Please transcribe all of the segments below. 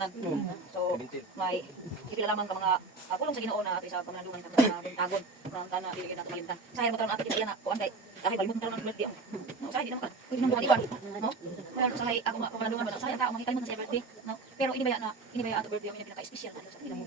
tanan. So may ipila lamang ka mga pulong sa Ginoo na ato sa pamalandungan sa mga buntagon mga tana dili kita malimtan. Sayang mo taron ato kita iya na kuan kay dahil balibot taron ang birthday. No, sayang di naman. Pwede nang buwan iwan, no? Pero sa ako pamalandungan ba sayang tao makita mo sa birthday, no? Pero ini ba ato birthday mo pinaka-special na sa kanila mo.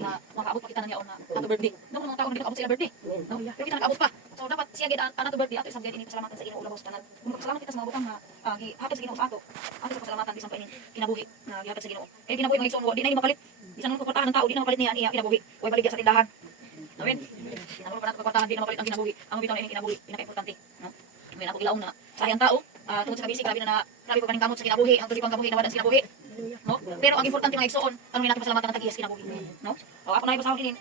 Na makaabot pa kita na niya na ato birthday. No, mga tao hindi makaabot sa birthday. No? Pero kita nakaabot pa. So dapat siya gid ang ato birthday ato isang gid ini pasalamatan sa Ginoo ulabos tanan. Salamat kita sa mga butang na gihatag sa Ginoo sa ato. Ato sa pasalamatan bisan pa ini kinabuhi na gihatag sa Ginoo. Kaya kinabuhi mga igsoon di na ini mapalit. Bisan mo kuportahan ng tao di na mapalit niya iya kinabuhi. Way balik sa tindahan. Amen. Ano pa nato kuportahan di na mapalit ang kinabuhi. Ang bitaw ini kinabuhi pinaka-importante, no? May ako ilaw na sayang tao tungod sa kabisi grabe na grabe ko kaning kamot sa kinabuhi ang tuloy pang kabuhi na wadan sa kinabuhi, no? Pero ang importante mga igsoon ang natin pasalamatan ng tag-iyas kinabuhi, no? O ako na ibasahon ini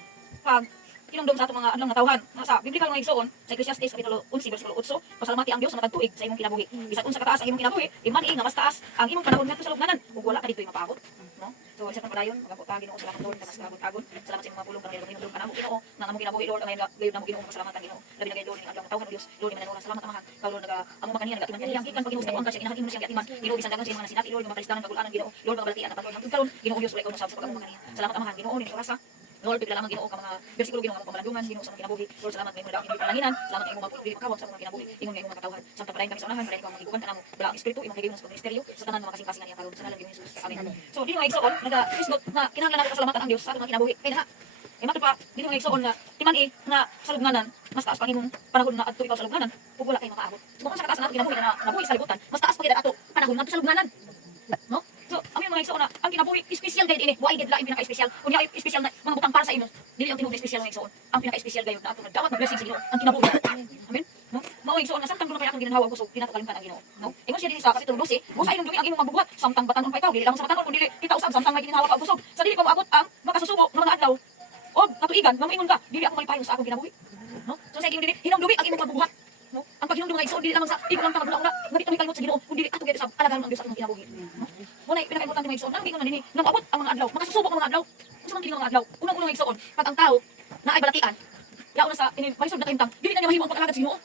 pag kinumdum sa atong mga adlaw nga tawhan nasa biblical mga igsoon sa Ecclesiastes kapitulo 11 bersikulo 8 pasalamati ang Dios sa matag tuig sa imong kinabuhi bisan unsa kataas ang imong kinabuhi imani nga mas taas ang imong panahon ngadto sa lubnganan ug wala ka ditoy mapaabot, no? So isa pang padayon magabot ta Ginoo salamat Lord mas kaagod salamat sa imong mga pulong kang Ginoo kanamo Ginoo nga among kinabuhi Lord ang gayud namo Ginoo pasalamatan Ginoo labi na gayud Lord ning adlaw nga tawhan Dios Lord mananura salamat amahan ka Lord naga amo ba kaniya nagatiman kaniya gikan pag imusta ko ang kasi inahan imo siyang gatiman Ginoo bisan dagan sa imong sinati Lord mapalistanan kagulanan Ginoo Lord mabalatian at hangtod karon Ginoo Dios wala ikaw nasab sa pag-amo kaniya salamat amahan Ginoo ni oras Lord, bigla lamang Ginoo ka mga bersikulo Ginoo nga pamalandungan Ginoo sa mga kinabuhi. Lord, salamat kay mula imong palanginan. Salamat kay imong mga pagkawag sa mga kinabuhi. Ingon nga imong mga katawhan. Samtang padayon kami sa unahan, padayon ka mga giguban kanamo. Bala ang espiritu imong kay sa ministeryo sa tanan mga kasing-kasing niya karon sa ngalan ni Jesus. Amen. So, dili mga igsoon naga-isgot na kinahanglan natin pasalamatan ang Dios sa atong mga kinabuhi. Kay na mato pa dili mga igsoon nga timan na sa lubnganan mas taas pa imong panahon na adto ikaw sa lubnganan ug wala kay makaabot. So, kung sa kataas nato kinabuhi na nabuhi sa libutan, mas taas pa gid ato panahon ngadto sa lubnganan. No? So, amin mga igsoon na ang kinabuhi special gayud ini. Wa gid lain pinaka-special. Unya ay special na mga butang para sa imo. Dili ang tinuod special mga igsoon. Ang pinaka-special gayud na ato nagdawat ng blessing sa Ginoo ang kinabuhi. Amen. No? Mao igsoon na samtang kuno kay akong ginhawa ko so pinatakalimtan ang Ginoo. No? Ingon siya dinhi sa kapitulo 12, usa imong dumi ang imong magbubuhat samtang batan-on pa ikaw dili lang sa batan-on kun dili kita usab samtang may ginhawa ka og busog. Sa dili pa moabot ang makasusubo nga mga adlaw. Og katuigan nga moingon ka dili ako malipayon sa akong kinabuhi. No? So sa dili hinong dumi ang imong magbubuhat. No? Ang paghinumdum nga igsoon dili lamang sa imo lang tawag-una nga dito mi kalimot sa Ginoo kun dili ato gyud sa alagaan ng Dios atong kinabuhi. No? Muna pinaka-importante mga igsoon nang gingon dinhi nang moabot ang mga adlaw makasusubok ang mga adlaw. Unsa man kini mga adlaw? Unang-unang igsoon pag ang tao na ay balatian yaon na sa ini maisod na kahimtang dili na niya mahimo ang pag-alagad sa Ginoo.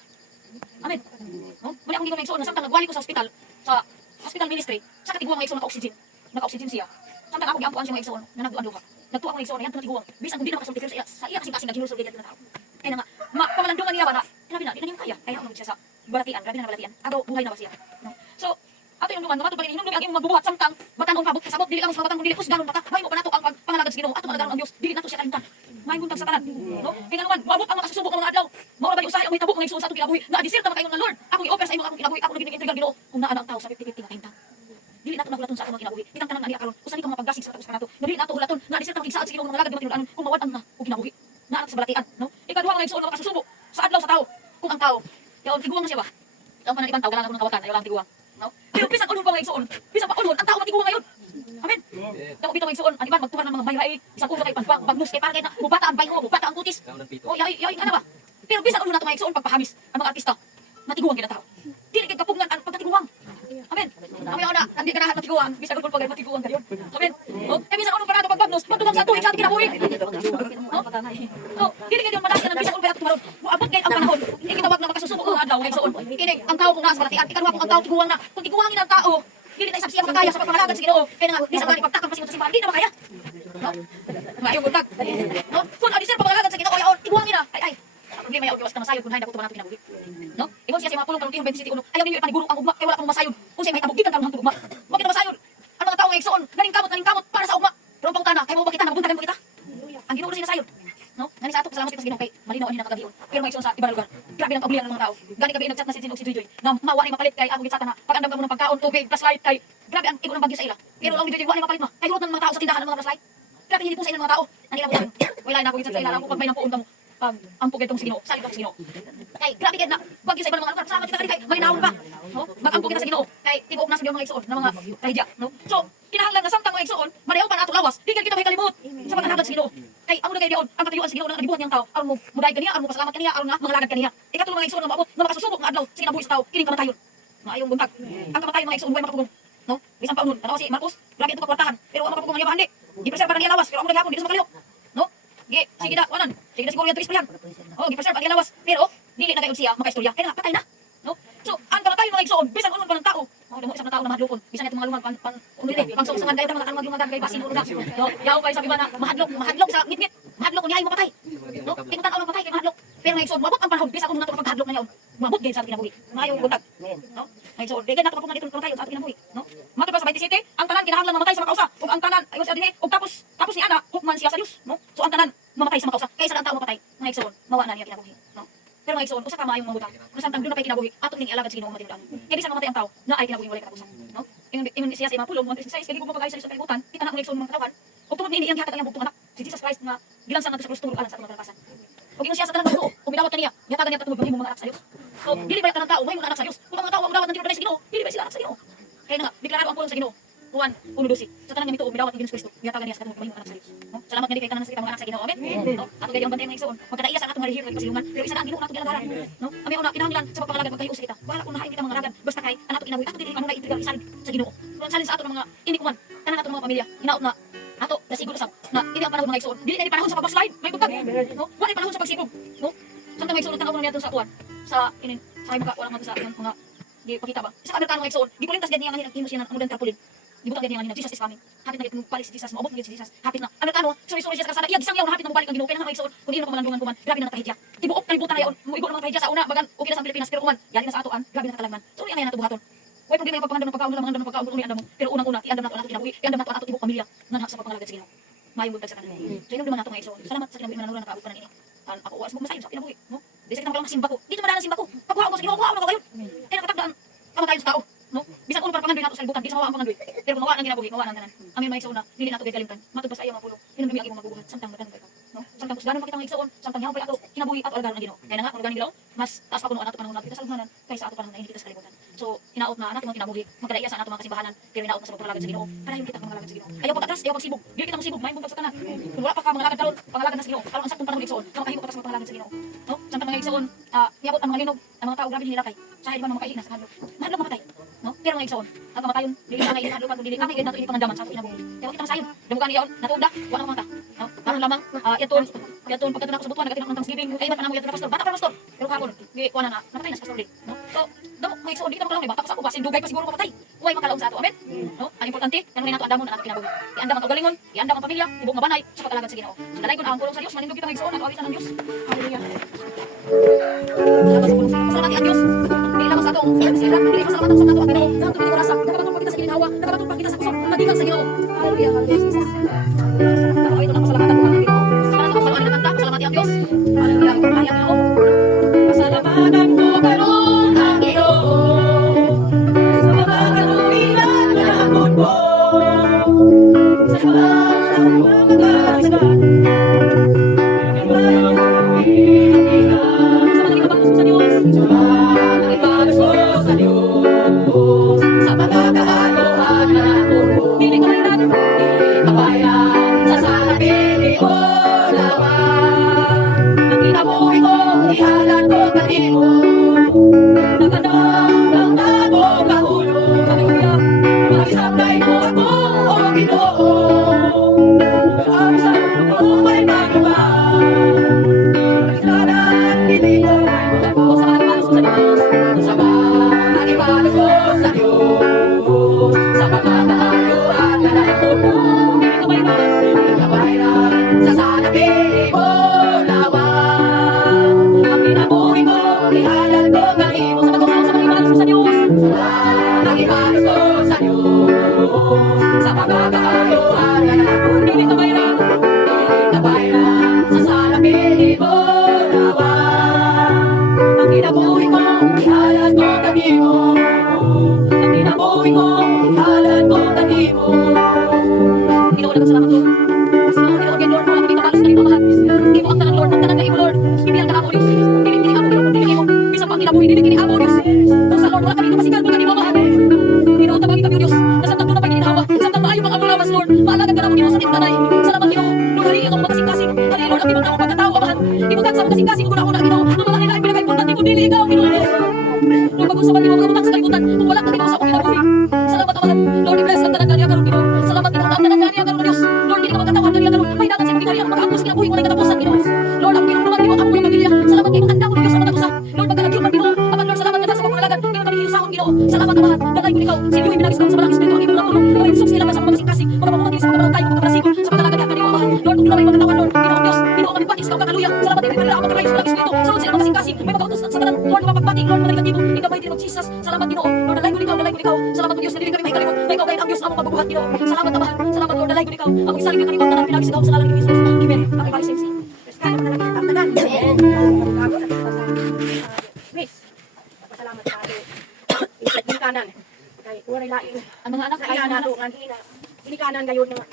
Amen. No? Muna akong gingon mga igsoon na samtang nagwali ko sa hospital ministry sa katiguang mga igsoon naka-oxygen siya. Samtang ako giampuan siya mga igsoon na nagduan-duha. Nagtuwa ako mga igsoon na yan katiguang bisan kung di na makasulti pero sa iya kasing-kasing naghinusul gyud na tao. Kaya nga pamalandungan niya ba na grabe na di na niya kaya kaya ako siya sa balatian grabe na balatian. Ato buhay na ba siya. No? So ato yung duman mato pa hinumdum ang imong magbubuhat samtang batan-on pabot kasabot dili lang sa batan kun dili kusgaron bata mahimo pa nato ang pangalagad sa Ginoo ato malagaron ang Dios dili nato siya kalimtan mahimo buntag sa tanan no kaya naman moabot ang makasusubok ng mga adlaw mao ba usahay ang mahitabo mga igsoon sa atong kinabuhi na adisir ta makaingon nga Lord ako i-offer sa imo akong kinabuhi ako naging integral Ginoo kung naa ang tao sa 50-50 nga kahimtang dili nato nahulaton sa atong mga kinabuhi kitang tanan ani karon usa ni ka mapaggasig sa taos kanato dili nato hulaton na adisir ta magigsaad sa Ginoo mga lagad di matinudan kung mawad ang na og kinabuhi naa sa balatian no ikaduha mga igsoon makasusubok sa adlaw sa tao kung ang tao yaon tiguang siya ba ang panan ibang tao galang akong kawatan ayo lang tiguang no pero bisan unhon pa mga igsoon bisan pa unhon ang tao matiguang ngayon amen dako bitaw mga igsoon ang iban magtuhan ng mga mayrae isang ulo kay panpang bagnus kay para kay na mubata ang bayo mubata ang kutis o yaoy ana ba pero bisan unhon nato mga igsoon pagpahamis ang mga artista matiguang gid ang tao dili kay kapungan ang pagkatiguang amen amen ona andi ganahan matiguang bisan kun pagay matiguang kayon amen o kay bisan unhon pa nato pagbagnus magtugang sa tuig sa kinabuhi no dili kay diyon madasyan ang bisan kun pay tumaron moabot kay ang panahon hindi kita wag na makasusubok ang adlaw igsoon kini ang tao kung nasa balatian ikaduha kung ang tao tiguang na kung tiguangin ang tao dili ta isab siya makakaya sa pagpangalagad sa Ginoo kaya nga di sa bali pagtakang pasimot sa simbahan di na makaya no maayong buntag no kun adisir pagpangalagad sa Ginoo yaon tiguangin na ay problema yaon kiwas ka masayod kun hay dako tuman nato kinabuhi no ingon siya sa mga pulong kanang Tihon 21 ayaw ninyo ipaniguro ang ugma kay wala kang masayod kung siya may tabog gikan kanang ugma wa kita masayod ang mga tawo nga igsoon ganing kamot para sa ugma pero ang pangutana kay mo ba kita nabuntagan mo kita ang Ginoo siya nasayod no ngani sa ato salamat kita sa Ginoo kay malinaw ani nakagabion pero mga igsoon sa ibang lugar grabe ng pabulian ng mga tao gani kabi nagchat na si Joy na mawa ni mapalit kay ako gitsata na pag-andam ka mo ng pagkaon tubig flashlight kay grabe ang igo ng bagyo sa ila pero lang Joy wa ni mapalit ma kay hulot ng mga tao sa tindahan ng mga flashlight grabe hindi po sa ilang mga tao anila mo wala na ako gitsat sa ila ako pag may napuon mo pag ampog itong sa Ginoo salit ako sa Ginoo kay grabe gid na bagyo sa ibang mga lugar salamat kita kay malinawon pa no mag-ampog kita sa Ginoo kay tibuok na sa mga igsoon na mga kahidya no so kinahanglan nga samtang mga igsoon madayaw pa nato lawas di kita may kalimot sa paghalagad sa Ginoo kay amo na kay diyon ang katuyuan sa Ginoo nga gibuhat niyang tao aron mo muday kaniya aron mo pasalamat kaniya aron nga mga lagad kaniya ikatulong mga igsoon nga maabot nga makasusubok nga adlaw sa kinabuhi sa tao kining kamatayon maayong buntag ang kamatayon mga igsoon way makapugong no bisan pa unhon tanaw si Marcos grabe ito kakwartahan pero amo makapugong niya bahandi gipreserve pa niya lawas pero amo na gyapon di sa makaliho no sige da wanan sige da siguro yan to isprayan gipreserve pa niya lawas pero dili na kayon siya makaistorya kaya nga patay na no so ang kamatayon mga igsoon bisan unhon pa ng tao mo isang tao na mahadlokon. Bisan itong mga lumag unite, pangsungan kayo mga lumag kay basin ulo. No, yaw kay sabi ba na mahadlok sa ngit-ngit. Mahadlok niya ay mapatay. No, tingutan ako mapatay kay mahadlok. Pero ngayon mabot ang panahon bisa ko na to pagkahadlok na yaon. Mabot gyud sa kinabuhi. Mayo buntag. No? Ngayon dili na to pagkuna dito tayo sa ating kinabuhi, no? Matod pa sa 27, ang tanan kinahanglan mamatay sa makausa. Ug ang tanan ayon sa dinhi, ug tapos ni ana hukman siya sa Dios, no? So ang tanan mamatay sa makausa. Kaysa ang tao mapatay, ngayon mawa na niya kinabuhi, no? Pero ngayon usa ka maayong mabuta. Kung samtang doon na pay kinabuhi, ato ning ialagad sa Ginoo matindang. Kaya bisan mamatay ang tao, na ay kinabuhi walay katapusan, no? Ingon siya sa imapulong 136, kaya di ko mapagay sa kalibutan, kita na ang ngayon mga katawan. Ug tungod niini iyang gihatag ang iyang bugtong anak, si Jesus Christ nga gilansang ngadto sa krus tungod alang sa atong kalakasan. Ug ingon siya sa tanan nga ug midawat kaniya, gihatag niya tungod mahimong mga anak sa Dios. So dili ba tanan tao mahimong anak sa Dios? Kung ang mga tao ang dawat ng Ginoo sa Ginoo, dili ba sila anak sa Ginoo? Kaya nga deklarado ang pulong sa Ginoo. Juan 1:12. Sa tanan nga mituo midawat ni Jesus Kristo, gihatag niya sa katong mahimong anak sa Dios. No? Salamat nga di kay tanan sa kita mga anak sa Ginoo. Amen. No? Ato gayong bantay mga igsoon. Magkadaiya sa atong relihiyon kay pasilungan, pero isa na ang Ginoo nato gilagaran. No? Ami una kinahanglan sa pagpangalagad magkahius kita. Bahala kung nahain kita mga ragan, basta kay anato kinabuhi ato dili manunay integral isalig sa Ginoo. Kung salin sa ato mga inikuman, tanan ato mga pamilya, hinaot na ato nasiguro sa na ini ang panahon mga igsoon. Dili na ni panahon sa pagbaslide, may butag. No? Wala panahon sa pagsigog. No? Samtang mga igsoon tanaw na niya sa atuan sa inin sa mga wala man sa mga di pakita ba. Isa Amerikano mga igsoon, di kulintas gad niya nga hinimo siya ng modern tarpaulin. Dibutang gani nga Jesus is coming. Hapit na gid palis si Jesus, maabot gid si Jesus. Hapit na. Amerikano, sorry siya sa kasada. Iya gisang yaw hapit na mobalik ang Ginoo kay mga igsoon. Kun ino pa malandungan kuman, grabe na tahidya. Tibuok kalibutan na yaon. Muigo na mga tahidya sa una, bagan okay na sa Pilipinas pero kuman, yali na sa atoan, grabe na katalagman. So iya na buhaton. Way problema yung pagpangandam ng pagkaon lang ng pagkaon uni andam mo. Pero unang-una, iandam nato ato kinabuhi, iandam nato ato tibok pamilya nga sa pagpangalagad sa Ginoo. Mayong buntag sa tanan. So ino naman nato mga igsoon. Salamat sa kinabuhi na naluran nakaabot pa na ini. Ako was mo masayon sa kinabuhi, no? Dili sa kitang simba ko. Dito madaan simba ko. Pagkuha ko sa Ginoo, kuha ko kayo. Kaya nakatagdaan kamatayon sa tao. No? Bisan ulo para pangandoy nato sa libutan, di sa mawa ang pangandoy. Pero kung mawa ang ginabuhi, mawa ang tanan. Amin mga igsoon na, dili nato gid kalimtan. Matud pa sa iyo mga pulo. Inom gami ang magubuhat samtang magano pa ikaw, no? Samtang kusganon pa kita mga igsoon, samtang yaw pa ato kinabuhi ato algaron ang Ginoo. Kaya na nga kung gani mas taas pa kuno ato panahon nato kita sa lugnanan kaysa ato panahon na hindi kita sa kalibutan. So hinaot na anak mga kinabuhi, magkadaiya sa ato mga kasimbahanan, pero hinaot na sa pagpalagad sa Ginoo. Padayon kita mga lagad sa Ginoo. Ayaw pag-atras, ayaw pagsibog. Dili kita magsibog, may buntag sa tanan. Kung wala pa ka mga lagad karon, pangalagad na sa Ginoo. Aron ang saktong panahon igsoon, kamo kahimo pa sa pagpalagad sa Ginoo. No? Samtang mga igsoon, niabot ang mga linog, ang mga tao grabe nilakay. Sa di ba mga makaihi na sa hadlok. Mahadlok mamatay. No? Pero mga igsoon, ang kamatayon, dili na ngay hadlokan kun dili angay nato ini pangandaman sa ato kinabuhi. Kaya kita masayon, dumugan niyaon, natuda, wala mata. No? Karon lamang yaton pagkatuna ko sa butuan nagatinong Thanksgiving, ay man kanamo yaton na pastor. Bata pa pastor. Pero kapon, di kuana na, namatay na sa pastor din. No? So, damo mga igsoon, di kita makalaw ni bata pa sa ako basin dugay pa siguro papatay. Uway makalaom sa ato. Amen. No? Ang importante, kanunay nato andamon ang ato kinabuhi. Iandam ang kagalingon, iandam ang pamilya, tibok nga banay sa pag-alagad sa Ginoo. So dalay ko na ang pulong sa Dios, manindog kita mga igsoon, ang awitan ng Dios. Hallelujah. Salamat sa pulong sa Dios. Salamat ang Dios. Dili lang sa atong sila, dili masalamat ang sa ato ang Ginoo. Dapat tuloy ko rasa, nakabaton pa kita sa ginhawa, nakabaton pa kita sa kusog, nadigang sa Ginoo. Hallelujah, hallelujah Jesus. Ako ito na pasalamatan ko ang Ginoo. Para sa pagsaluan naman ta, pasalamati ang Dios. Hallelujah, ay ang Ginoo. Pasalamatan ko karon ang Ginoo. Sa mga kaluwihan na naabot ko. Sa mga kalasdan. Ihalan ko kanimo naganang ng tagong kahulo magisabay mo ako o Ginoo sabi sa mo may magluba magisanan dito ako sa mga sa Diyos sa mga ibadas ko sa Diyos sa mga kaayuan na naipon mo hindi ka bayran sa sanapin mo kinabuhi ko, ihalan ko kanimo sa pagkasaw sa mga ibadas ko sa Diyos ang ibadas ko sa Diyos sa pagkakaayuan na nakon hindi ka bayran sa salapin mo nawa ang kinabuhi ko, ihalan ko kanimo ang kinabuhi ko, ihalan ko kanimo Ginoo nagkasalamat ko Ginoo kay Lord, wala ko dito balos na dito mahal Imo ang tanang Lord, ang tanang na imo Lord ibiyan ka na mo Diyos kinabuhi dili kini amo Dios. Sa Lord wala kami masigal kung kanimo mahal. Ginoo tabangin kami Dios. Nasabtan ko na pagginhawa. Samtang maayo mga amulawas Lord. Maalagad ka na mo Ginoo sa tinud nanay. Salamat Ginoo. Lord hari ang makasing-kasing. Hari Lord ang ibang tao pagkatao amahan. Ibutang sa makasing-kasing ko na una Ginoo. Ang mga nila ay pinaka-importante kung dili ikaw Ginoo. Lord pag-usapan Ginoo kabutang sa kalibutan kung wala ka Ginoo sa akong kinabuhi. Salamat amahan. Lord i-bless ang tanan kaniya karon Ginoo. Salamat Ginoo ang tanan kaniya karon Dios. Lord dili ka magkatawhan kaniya karon. May dagan sa imong ginariya makaangkos kinabuhi mo na katapusan Ginoo. Lord ang Ginoo Ginoo ang mga pamilya. Salamat Ginoo ang Dios sa mga katusa. Lord pagkalagyo man Ginoo. Salamat na sa pagpalagad. Ginoo kami hiusahon Ginoo. Salamat amahan. Dalay ko ikaw. ko ikaw. Ako isa rin kanibang tanan pinagi sa daw sa ngalan ni Jesus. Amen. Ako balik sexy. Kaya naman talaga ang tanan. Ako sa Miss. Pasalamat sa ato. Yung kanan. Kay wala lain. Ang mga anak Kaya na to nga hina. Ini kanan gayon nga.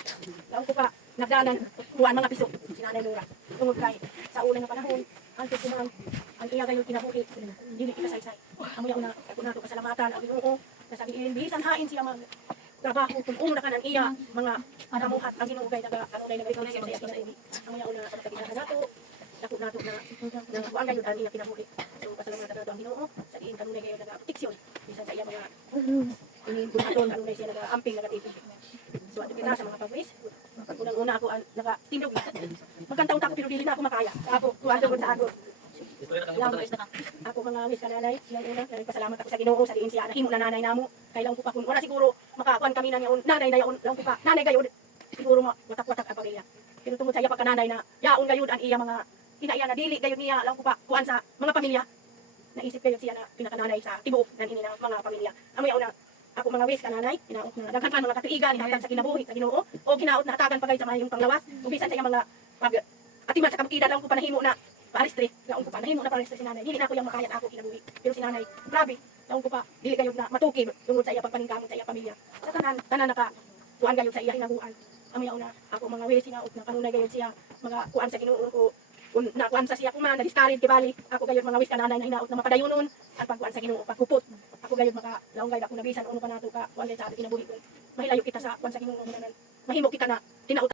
Laon ko pa nagdalan kuan mga piso. Sinanay Nora. Tungod kay sa una nga panahon, anto kumang ang iya gayon kinabuhi. Dili kita saysay. Amo ya una ako nato pasalamatan ang Ginoo. Nasabihin bisan hain siya mag trabaho kung una ka ng iya mga kamuhat ang Ginoo kay naga kanunay nagrekomend sa iya kinabuhi. Amo ya una ang pagkita nato. Dako nato na kuan gayon ang iya kinabuhi. So pasalamatan nato ang Ginoo sa diin kanunay gayon naga proteksyon bisan sa iya mga ini buhaton kanunay siya naga amping nagatipid. So ato kita sa mga pagwis. Unang-una ako nakatindog na. Magkantaon ako pero dili na ako makaya. Ako kuan daw sa ako. Ako mga miss kananay, yung una, nagpasalamat ako sa Ginoo sa diin siya nahimo na nanay namo. Kailang ko pa kun wala siguro makakuan kami na yaon nanay na yaon lang ko pa. Nanay gayud siguro matak-watak ang pamilya. Pero tungod sa iya pagkananay na yaon gayud ang iya mga kinaiya na dili gayud niya lang ko pa kuan sa mga pamilya. Naisip gayud siya na pinakananay sa tibuok nan ini na mga pamilya. Amo yaon na ako mga wis kananay, hinaot na daghan pa mga katuigan hinatag sa kinabuhi sa Ginoo o hinaot na hatagan pagay sa mayong panglawas. Ug bisan sa iya mga atiman sa kabukida lang ko pa nahimo na paristre, laon ko pa nahimo na paristre si nanay. Dili na ko yang makayat ako kinabuhi. Pero si nanay, grabe, laon ko pa dili gayud na matukib tungod sa iya pagpaningkamot sa iya pamilya. Sa tanan naka kuan gayud sa iya hinabuan. Amo yaon na ako mga wis hinaot na kanunay gayud siya mga kuan sa Ginoo ko kung nakuan sa siya kuman na-discourage kibali ako gayud mga wis kananay na hinaot na mapadayonon at pagkuan sa Ginoo pagkupot ako gayud maka laong gayud ako nabisan uno pa nato ka kuan sa ato kinabuhi ko mahilayo kita sa kuan sa Ginoo mahimo kita na tinaot